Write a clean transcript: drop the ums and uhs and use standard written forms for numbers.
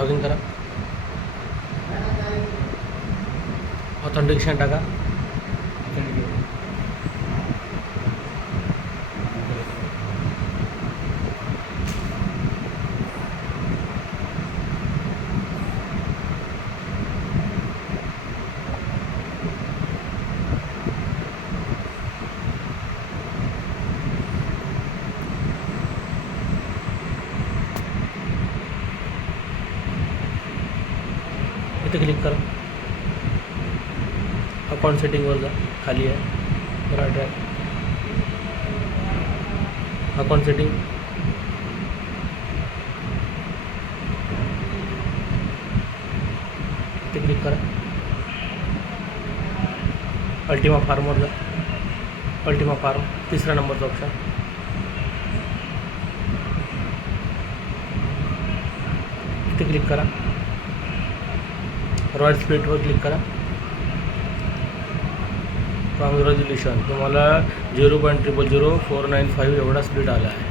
Login करा, authentication टाका, इथे क्लिक करा, अकाउंट सेटिंगवर जा, खाली आहे राईट आहे अकाउंट सेटिंग, इथे क्लिक करा, अल्टिमा फार्मवर जा, अल्टिमा फार्म तिसऱ्या नंबरचा ऑप्शन, इथे क्लिक करा, रॉयल स्प्लिटवर क्लिक करा, कॉंग्रॅच्युलेशन तुम्हाला 0.000495 एवढा स्प्लिट आला आहे.